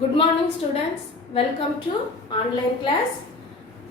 Good morning students, welcome to online class.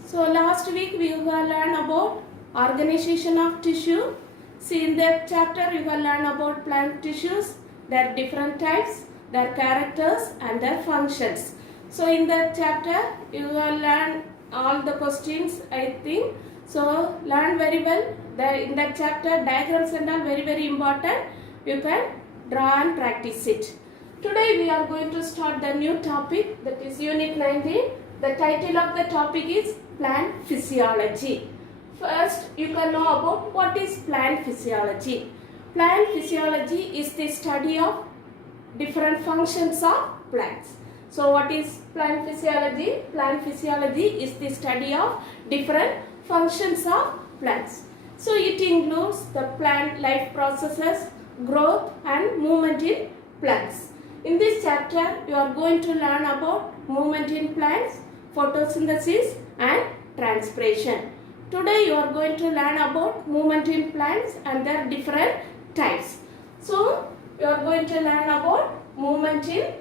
So last week we have learned about organization of tissue. See in that chapter you have learned about plant tissues, their different types, their characters and their functions. So in that chapter you have learned all the questions I think. So learn very well. In that chapter diagrams and all very important. You can draw and practice it. Today we are going to start the new topic, that is unit 19. The title of the topic is plant physiology. First you can know about what is plant physiology. Plant physiology is the study of different functions of plants. So what is plant physiology? Plant physiology is the study of different functions of plants. So it includes the plant life processes, growth and movement in plants. In this chapter, you are going to learn about movement in plants, photosynthesis and transpiration. Today, you are going to learn about movement in plants and their different types. So, you are going to learn about movement in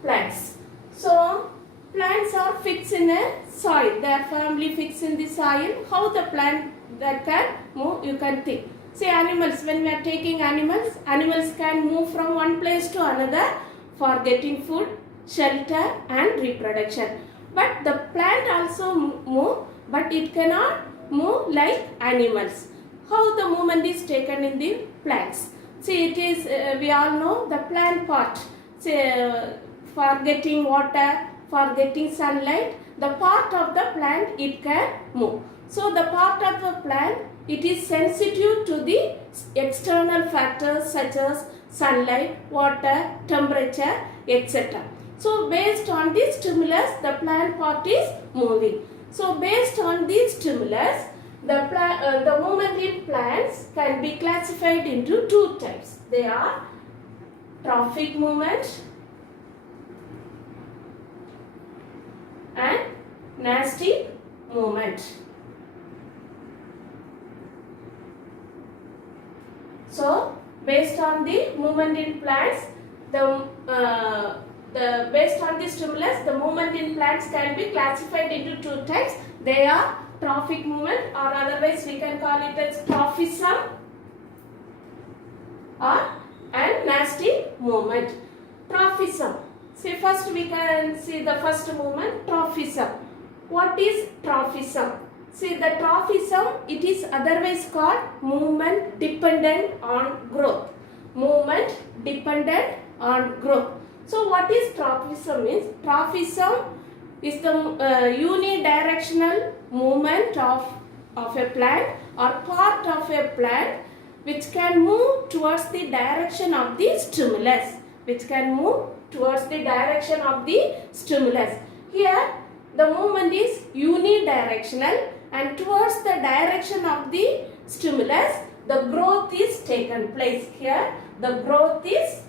plants. So, plants are fixed in a soil. They are firmly fixed in the soil. How the plant that can move, you can think. Say animals, when we are taking animals can move from one place to another for getting food, shelter and reproduction. But the plant also move, but it cannot move like animals. How the movement is taken in the plants? See, it is, we all know the plant part. Say, for getting water, for getting sunlight, the part of the plant it can move. So the part of the plant, it is sensitive to the external factors such as sunlight, water, temperature, etc. So based on this stimulus, the plant part is moving. So based on this stimulus, the movement in plants can be classified into two types. They are trophic movement and nasty movement. So, based on the movement in plants, based on the stimulus, the movement in plants can be classified into two types. They are trophic movement, or otherwise we can call it as trophism and nasty movement. Trophism. See, first we can see the first movement, trophism. What is trophism? See, the trophism, it is otherwise called movement dependent on growth. Movement dependent on growth. So, what is trophism means? Trophism is the unidirectional movement of a plant or part of a plant which can move towards the direction of the stimulus. Here, the movement is unidirectional and towards the direction of the stimulus, the growth is taken place. Here, the growth is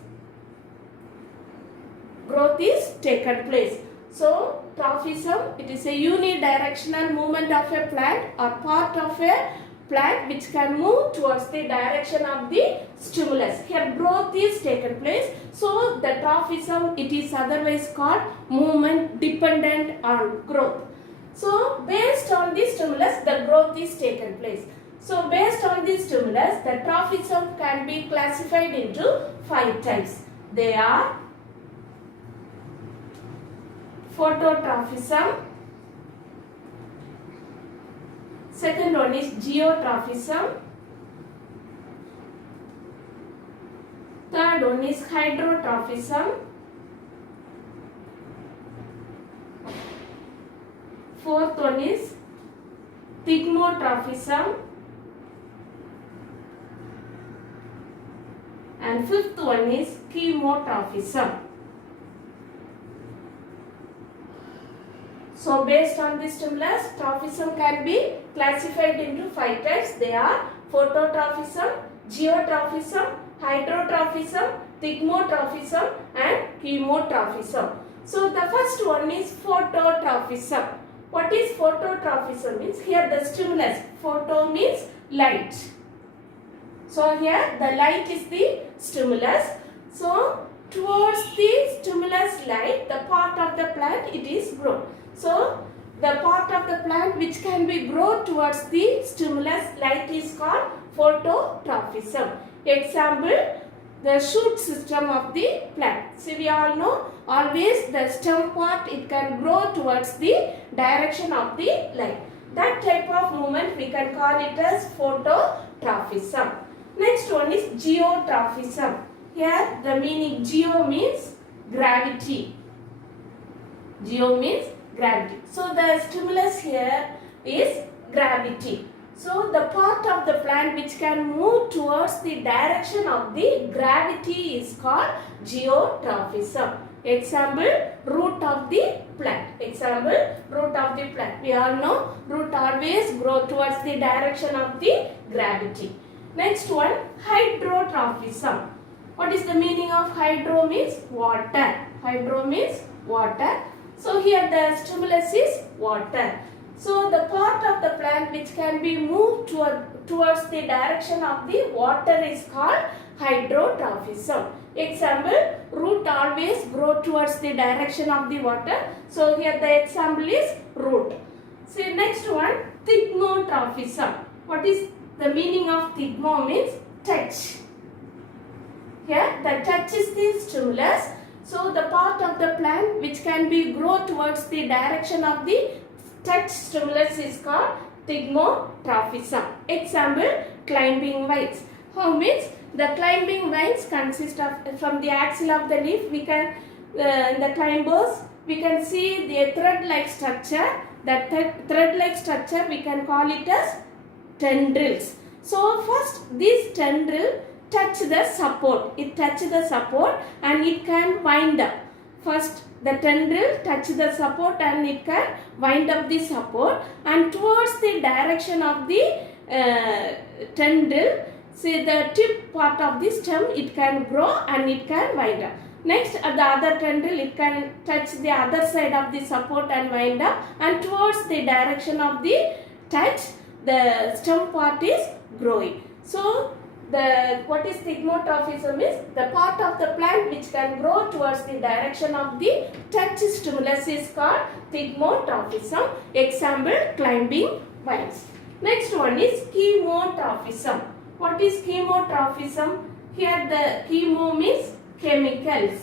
taken place. So, trophism, it is a unidirectional movement of a plant or part of a plant which can move towards the direction of the stimulus. Here growth is taken place. So the trophism, it is otherwise called movement dependent on growth. So based on the stimulus, the growth is taken place. So based on the stimulus, the trophism can be classified into 5 types. They are phototrophism. Second one is geotrophism. Third one is hydrotrophism. Fourth one is thigmotrophism. And fifth one is chemotrophism. So based on the stimulus, trophism can be classified into 5 types. They are phototrophism, geotrophism, hydrotrophism, thigmotrophism and chemotrophism. So the first one is phototrophism. What is phototrophism means? Here the stimulus, photo means light So here the light is the stimulus. So towards the stimulus light, the part of the plant it is grown. So the part of the plant which can be grown towards the stimulus light is called phototrophism. Example, the shoot system of the plant. See, we all know always the stem part it can grow towards the direction of the light. That type of movement we can call it as phototrophism. Next one is geotrophism. Here the meaning geo means gravity. Geo means gravity. So the stimulus here is gravity. So the part of the plant which can move towards the direction of the gravity is called geotrophism. Example, root of the plant. Example, root of the plant. We all know root always grow towards the direction of the gravity. Next one, hydrotrophism. What is the meaning of hydro means water. Hydro means water. So here the stimulus is water. So the part of the plant which can be moved towards the direction of the water is called hydrotrophism. Example, root always grow towards the direction of the water. So here the example is root. See next one, thigmotrophism. What is the meaning of thigmo means touch. Here the touch is the stimulus. So the part of the plant which can be grow towards the direction of the touch stimulus is called thigmotrophism. Example, climbing vines. How means the climbing vines consist of from the axil of the leaf we can the climbers we can see the thread-like structure. That thread-like structure we can call it as tendrils. So first this tendril touch the support. It touch the support and it can wind up. First the tendril touch the support and it can wind up the support, and towards the direction of the tendril, see the tip part of the stem it can grow and it can wind up. Next at the other tendril it can touch the other side of the support and wind up, and towards the direction of the touch the stem part is growing. So what is thigmotrophism is the part of the plant which can grow towards the direction of the touch stimulus is called thigmotrophism. Example, climbing vines. Next one is chemotrophism. What is chemotrophism? Here the chemo means chemicals.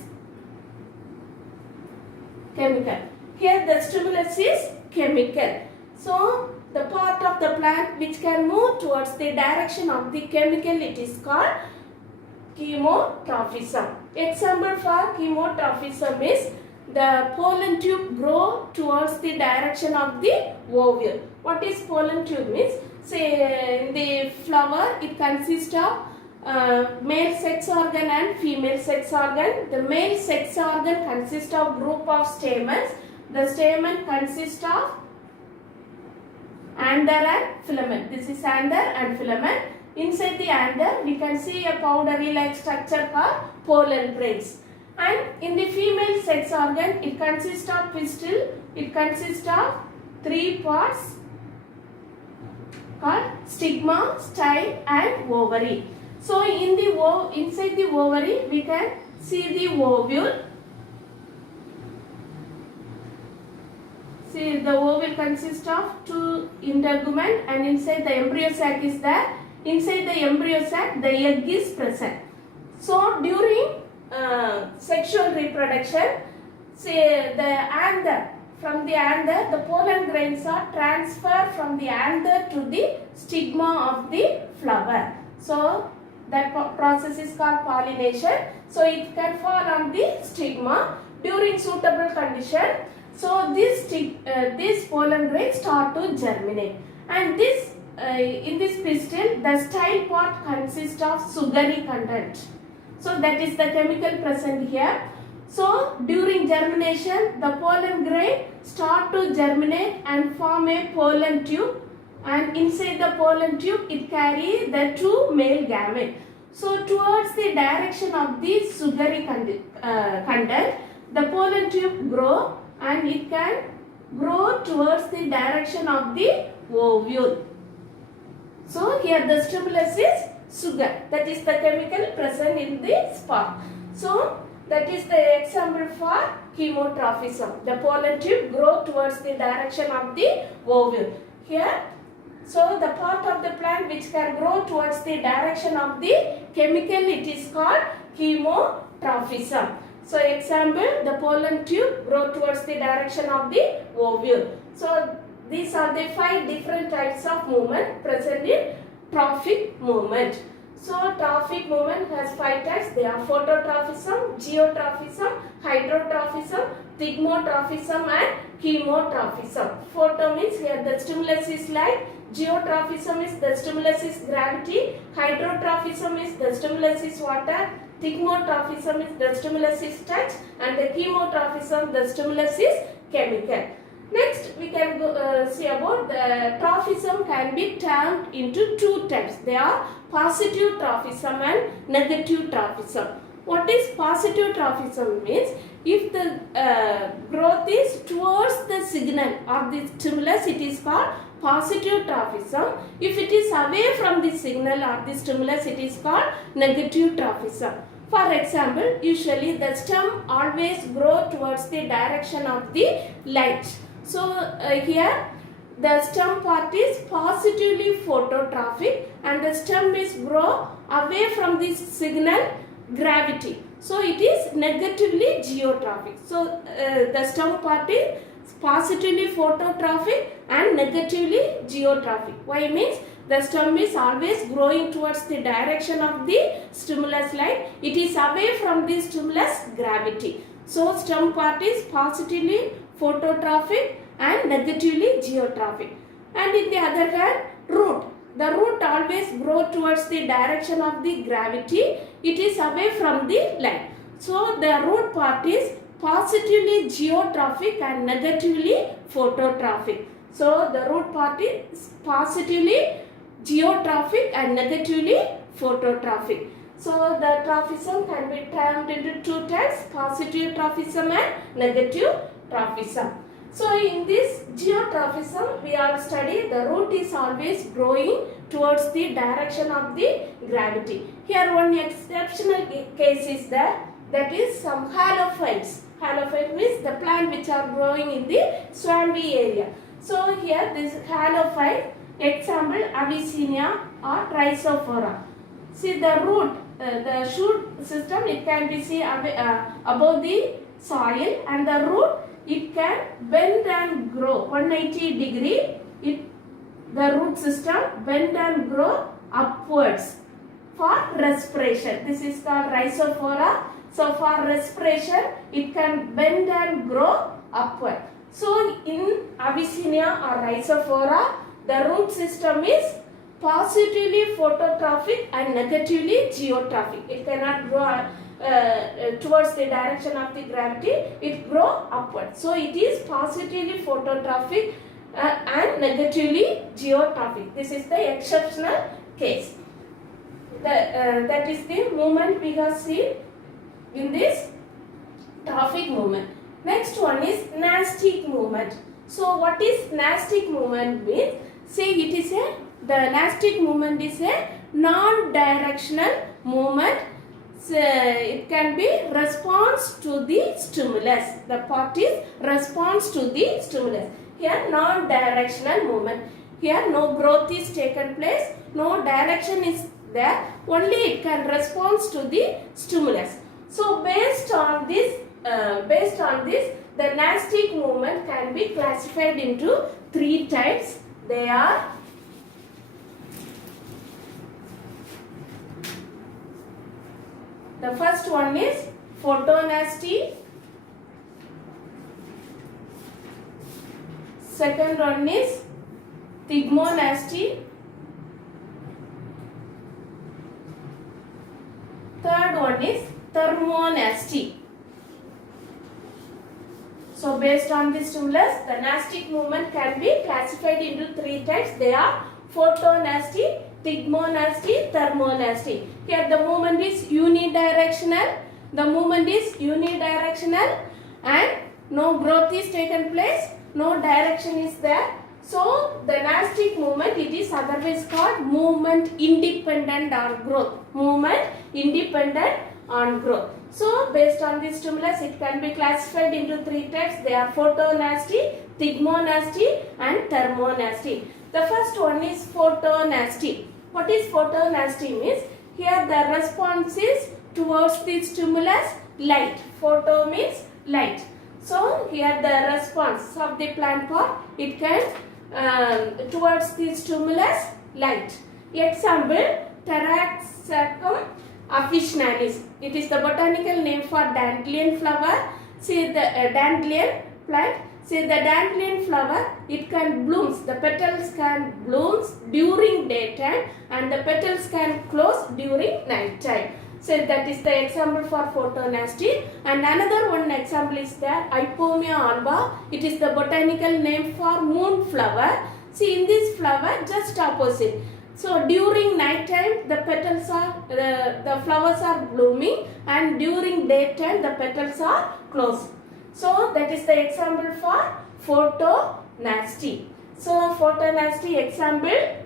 Chemical. Here the stimulus is chemical. So the part of the plant which can move towards the direction of the chemical it is called chemotrophism. Example for chemotrophism is the pollen tube grow towards the direction of the ovule. What is pollen tube means? Say in the flower it consists of male sex organ and female sex organ. The male sex organ consists of group of stamens. The stamen consists of anther and filament. This is anther and filament. Inside the anther we can see a powdery like structure called pollen grains. And in the female sex organ it consists of pistil. It consists of three parts called stigma, style and ovary. So in the inside the ovary we can see the ovule. See the ovule consists of two integument and inside the embryo sac is there. Inside the embryo sac the egg is present. So during sexual reproduction, say the anther, from the anther the pollen grains are transferred from the anther to the stigma of the flower. So that process is called pollination. So it can fall on the stigma during suitable condition. So this pollen grains start to germinate, and this in this pistil the style part consists of sugary content. So that is the chemical present here. So during germination the pollen grain start to germinate and form a pollen tube, and inside the pollen tube it carries the two male gametes. So towards the direction of this sugary content the pollen tube grow and it can grow towards the direction of the ovule. So here the stimulus is sugar. That is the chemical present in the spark. So that is the example for chemotrophism. The pollen tube grow towards the direction of the ovule. Here, so the part of the plant which can grow towards the direction of the chemical, it is called chemotrophism. So example, the pollen tube grow towards the direction of the ovule. So these are the 5 different types of movement present in trophic movement. So trophic movement has 5 types. They are phototrophism, geotrophism, hydrotrophism, thigmotrophism and chemotrophism. Photo means here the stimulus is light, geotrophism is the stimulus is gravity, hydrotrophism is the stimulus is water, thigmotrophism is the stimulus is touch, and the chemotrophism the stimulus is chemical. Next, we can see about the trophism can be termed into 2 types. They are positive trophism and negative trophism. What is positive trophism means? If the growth is towards the signal or the stimulus, it is called positive trophism. If it is away from the signal or the stimulus, it is called negative trophism. For example, usually the stem always grow towards the direction of the light. So here the stem part is positively phototrophic and the stem is grow away from the signal gravity. So it is negatively geotrophic. So the stem part is positively phototrophic and negatively geotrophic. Why means the stem is always growing towards the direction of the stimulus light. It is away from the stimulus gravity. So stem part is positively phototrophic and negatively geotrophic. And in the other hand, root. The root always grow towards the direction of the gravity. It is away from the light. So the root part is positively geotrophic and negatively phototrophic. So the root part is positively geotrophic and negatively phototrophic. So the trophism can be termed into 2 types, positive trophism and negative trophism. So in this geotrophism, we have studied the root is always growing towards the direction of the gravity. Here one exceptional case is there, that is some halophytes. Halophyte means the plant which are growing in the swampy area. So here this halophyte, example Avicennia or Rhizophora. See the root, the shoot system, it can be seen above the soil, and the root, it can bend and grow 180 degree. The root system bend and grow upwards for respiration. This is called Rhizophora. So for respiration, it can bend and grow upward. So in Avicennia or Rhizophora, the root system is positively phototrophic and negatively geotrophic. It cannot grow towards the direction of the gravity, it grow upward. So it is positively phototrophic and negatively geotrophic. This is the exceptional case. That is the movement we have seen in this trophic movement. Next one is nastic movement. So what is nastic movement means? See, the nastic movement is a non-directional movement. So it can be response to the stimulus. The part is response to the stimulus. Here non-directional movement. Here no growth is taken place, no direction is there, only it can respond to the stimulus. So based on this, the nastic movement can be classified into 3 types. They are the first one is photonasty, second one is thigmonasty, third one is thermonasty. So based on the stimulus, the nastic movement can be classified into 3 types. They are photonasty, thigmonasty, thermonasty. Here the movement is unidirectional. The movement is unidirectional and no growth is taken place, no direction is there, So the nastic movement, it is otherwise called movement independent on growth. Movement independent on growth. So based on this stimulus, it can be classified into three types. They are photonasty, thigmonasty and thermonasty. The first one is photonasty. What is photonasty means? Here the response is towards the stimulus light. Photo means light. So here the response of the plant pot, it can towards the stimulus light. Example, Taraxacum officinalis. It is the botanical name for dandelion flower. See the dandelion plant. See the dandelion flower, it can blooms. The petals can blooms during daytime and the petals can close during night time. So that is the example for photonasty. And another one example is there, Ipomea alba. It is the botanical name for moonflower. See in this flower just opposite. So during night time the petals are the flowers are blooming and during daytime the petals are closed. So that is the example for photonasty. So photonasty example,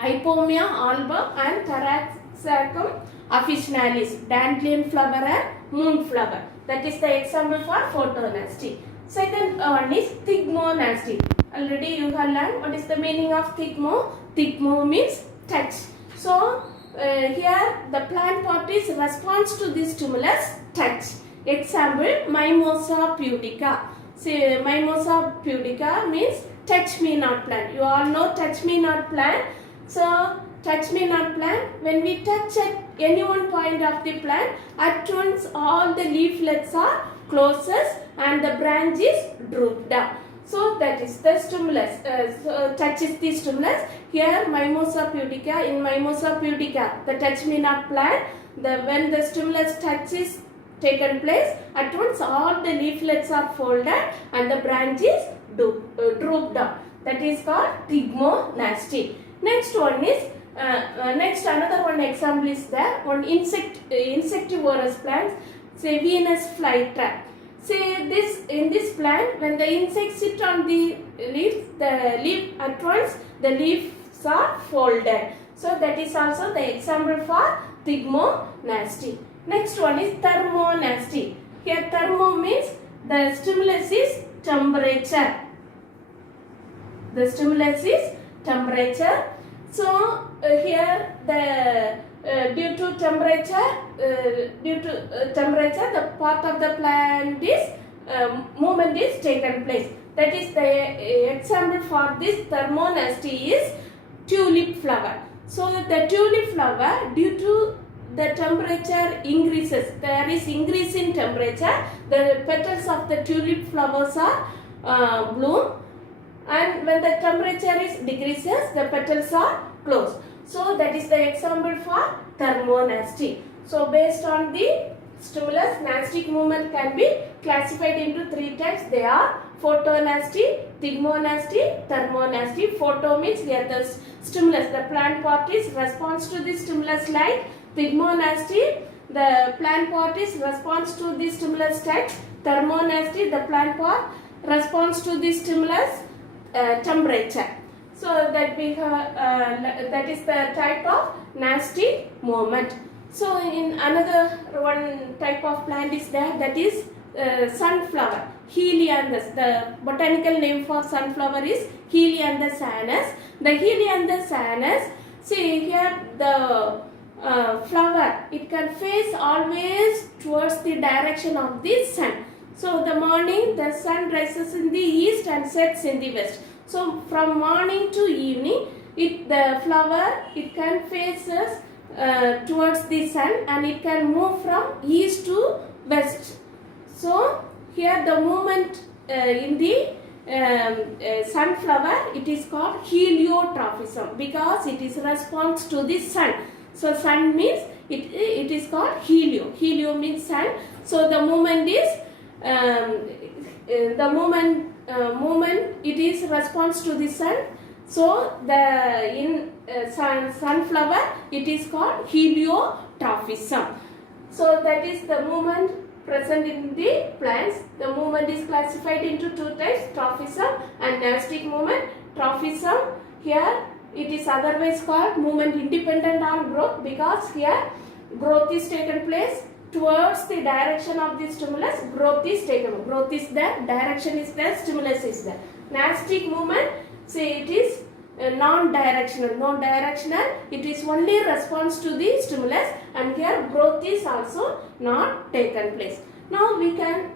Ipomea alba and Taraxacum officinalis, dandelion flower and moonflower. That is the example for photonasty. Second one is thigmonasty. Already you have learned what is the meaning of thigmo. Thigmo means touch. So here the plant pot is response to this stimulus touch. Example, Mimosa pudica. See, Mimosa pudica means touch me not plant. You all know touch me not plant. So touch me not plant, when we touch at any one point of the plant, at once all the leaflets are closes and the branches droop down. So that is the stimulus, touches the stimulus. Here Mimosa pudica, in Mimosa pudica, the touch me not plant, when the stimulus touch is taken place, at once all the leaflets are folded and the branches droop down. That is called thigmonasty. Next one is another one example is there, one insectivorous plants, say Venus flytrap. Say this, in this plant, when the insects sit on the leaf at once the leaves are folded. So that is also the example for thigmonasty. Next one is thermonasty. Here thermo means the stimulus is temperature. The stimulus is temperature. So here the due to temperature, the part of the plant is movement is taken place. That is the example for this thermonasty is tulip flower. So the tulip flower, due to the temperature increases, there is increase in temperature, the petals of the tulip flowers are bloom, and when the temperature is decreases, the petals are closed. So that is the example for thermonasty. So based on the stimulus, nastic movement can be classified into three types. They are photonasty, thigmonasty, thermonasty. Photo means here the stimulus, the plant part is response to the stimulus light. Thigmonasty, the plant part is response to the stimulus touch. Thermonasty, the plant part response to the stimulus temperature. So that we have that is the type of nastic movement. So in another one type of plant is there, that is sunflower, Helianthus. The botanical name for sunflower is Helianthus anus. The Helianthus anus, see here the flower, it can face always towards the direction of the sun. So the morning the sun rises in the east and sets in the west. So from morning to evening, the flower, it can faces towards the sun and it can move from east to west. So here the movement in the sunflower, it is called heliotrophism because it is response to the sun. So sun means it is called helio. Helio means sun. So the movement is movement it is response to the sun. So the in sunflower it is called heliotrophism. So that is the movement present in the plants. The movement is classified into two types, trophism and nastic movement. Trophism, here it is otherwise called movement independent on growth, because here growth is taken place towards the direction of the stimulus. Growth is taken, growth is there, direction is there, stimulus is there. Nastic movement, say it is non-directional. It is only response to the stimulus, and here growth is also not taken place. Now we can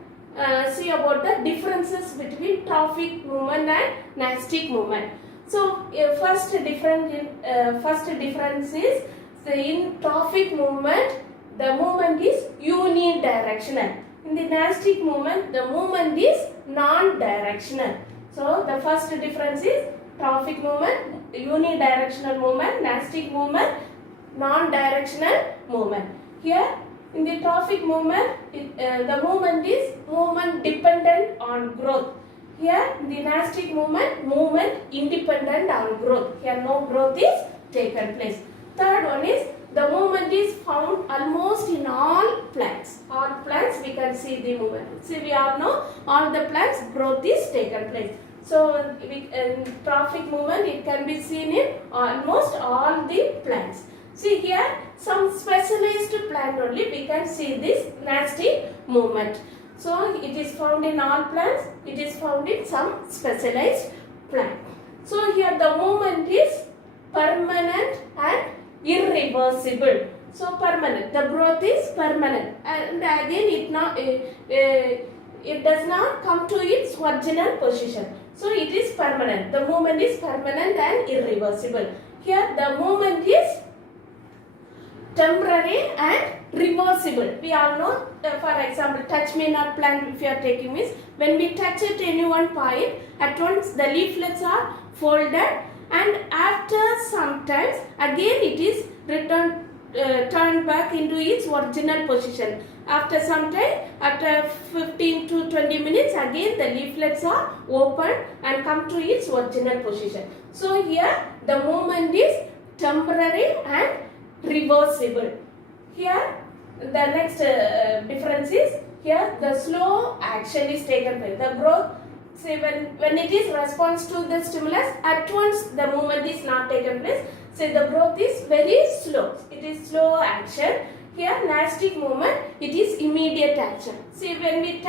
see about the differences between trophic movement and nastic movement. So first difference is, in trophic movement the movement is unidirectional. In the nastic movement the movement is non-directional. So the first difference is trophic movement unidirectional movement, nastic movement non-directional movement. Here in the trophic movement the movement is movement dependent on growth. Here in the nastic movement independent on growth. Here no growth is taken place. Third one is, the movement is found almost in all plants. All plants we can see the movement. See, we all know all the plants growth is taken place. So in trophic movement it can be seen in almost all the plants. See here some specialized plant only we can see this nastic movement. So it is found in all plants, it is found in some specialized plant. So here the movement is permanent and irreversible. So permanent, the growth is permanent, and again it does not come to its original position. So it is permanent. The movement is permanent and irreversible. Here the movement is temporary and reversible. We all know, for example, touch me not plant if you are taking means, when we touch at any one point, at once the leaflets are folded, and after some times again it is turned back into its original position. After some time, after 15 to 20 minutes, again the leaflets are opened and come to its original position. So here the movement is temporary and reversible. Here the next difference is, here the slow action is taken place. The growth, say when it is response to the stimulus, at once the movement is not taken place. Say the growth is very slow. It is slow action. Here nastic movement, it is immediate action. See, when it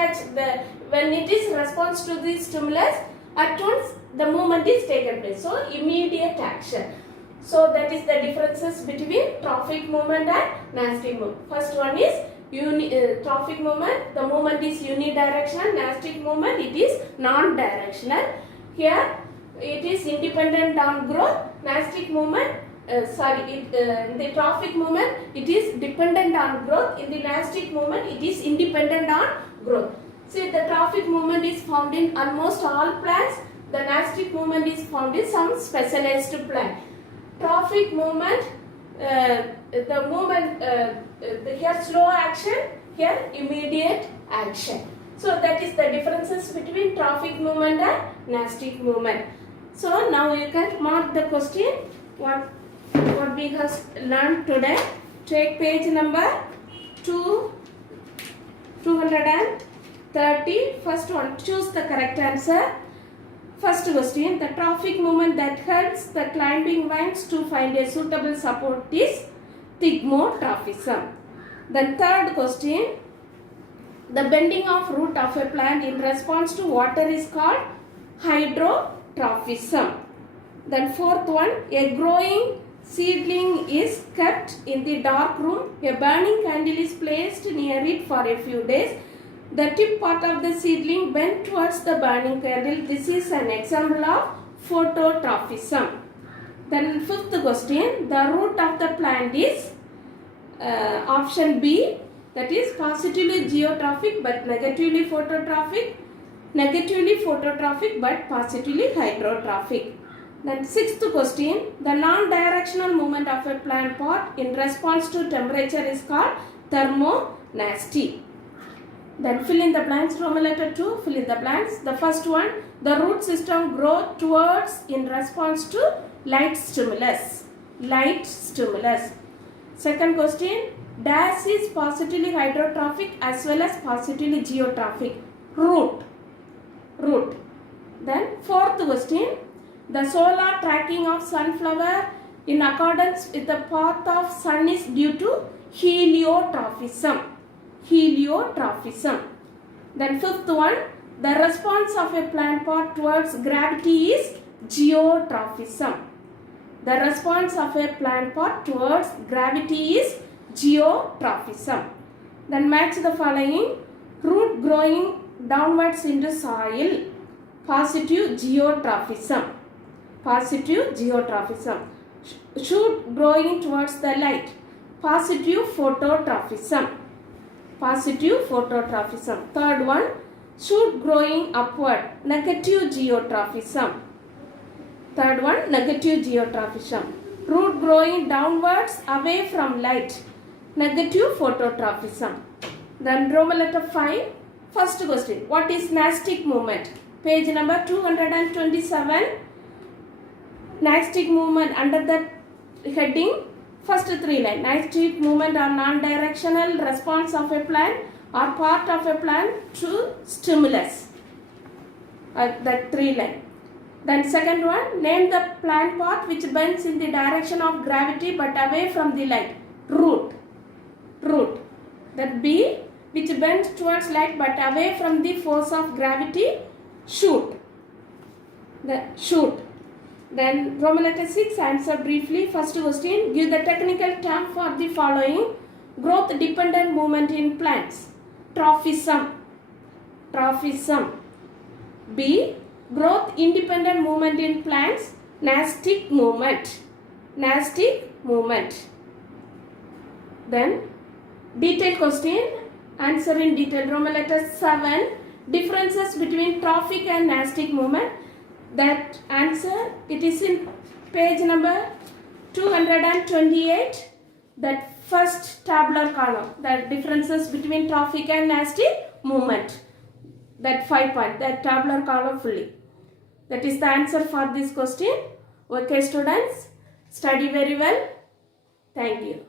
is response to the stimulus, at once the movement is taken place. So immediate action. So that is the differences between trophic movement and nastic movement. First one is trophic movement, the movement is unidirectional. Nastic movement, it is non-directional. Here it is independent on growth. Nastic movement, in the trophic movement it is dependent on growth. In the nastic movement it is independent on growth. See, the trophic movement is found in almost all plants. The nastic movement is found in some specialized plant. Trophic movement, the movement here slow action, here immediate action. So that is the differences between trophic movement and nastic movement. So now you can mark the question what we have learned today. Take page number 230. First one, choose the correct answer. First question, the trophic movement that helps the climbing vines to find a suitable support is thigmotrophism. Then third question, the bending of root of a plant in response to water is called hydrotrophism. Then fourth one, a growing seedling is kept in the dark room. A burning candle is placed near it for a few days. The tip part of the seedling bent towards the burning candle. This is an example of phototrophism. Then fifth question, the root of the plant is option B, that is positively geotrophic but negatively phototrophic, but positively hydrotrophic. Then sixth question, the non-directional movement of a plant pot in response to temperature is called thermonasty. Then fill in the blanks. Roman letter 2, fill in the blanks. The first one, the root system grows towards in response to light stimulus. Second question, Dash is positively hydrotrophic as well as positively geotrophic. Root. Then fourth question. The solar tracking of sunflower in accordance with the path of sun is due to heliotrophism. Then fifth one. The response of a plant pot towards gravity is geotrophism. The response of a plant pot towards gravity is geotrophism. Then match the following. Root growing downwards into soil, positive geotrophism. Shoot growing towards the light, positive phototrophism. Third one, shoot growing upward, negative geotrophism. Root growing downwards away from light, negative phototrophism. Then Roman letter 5, first question. What is nastic movement? Page number 227. Nastic movement under the heading, first three lines. Nastic movement are non-directional response of a plant or part of a plant to stimulus. That three lines. Then second one, name the plant part which bends in the direction of gravity but away from the light. Root. That B, which bends towards light but away from the force of gravity. Shoot. Then Roman letter 6, answer briefly. First question, give the technical term for the following. Growth dependent movement in plants. Trophism. B, growth independent movement in plants. Nastic movement. Then detailed question, answer in detail. Roman letter 7, differences between trophic and nastic movement. That answer, it is in page number 228, that first tabular column, the differences between trophic and nastic movement. That 5 point, that tabular column fully. That is the answer for this question. Okay students, study very well. Thank you.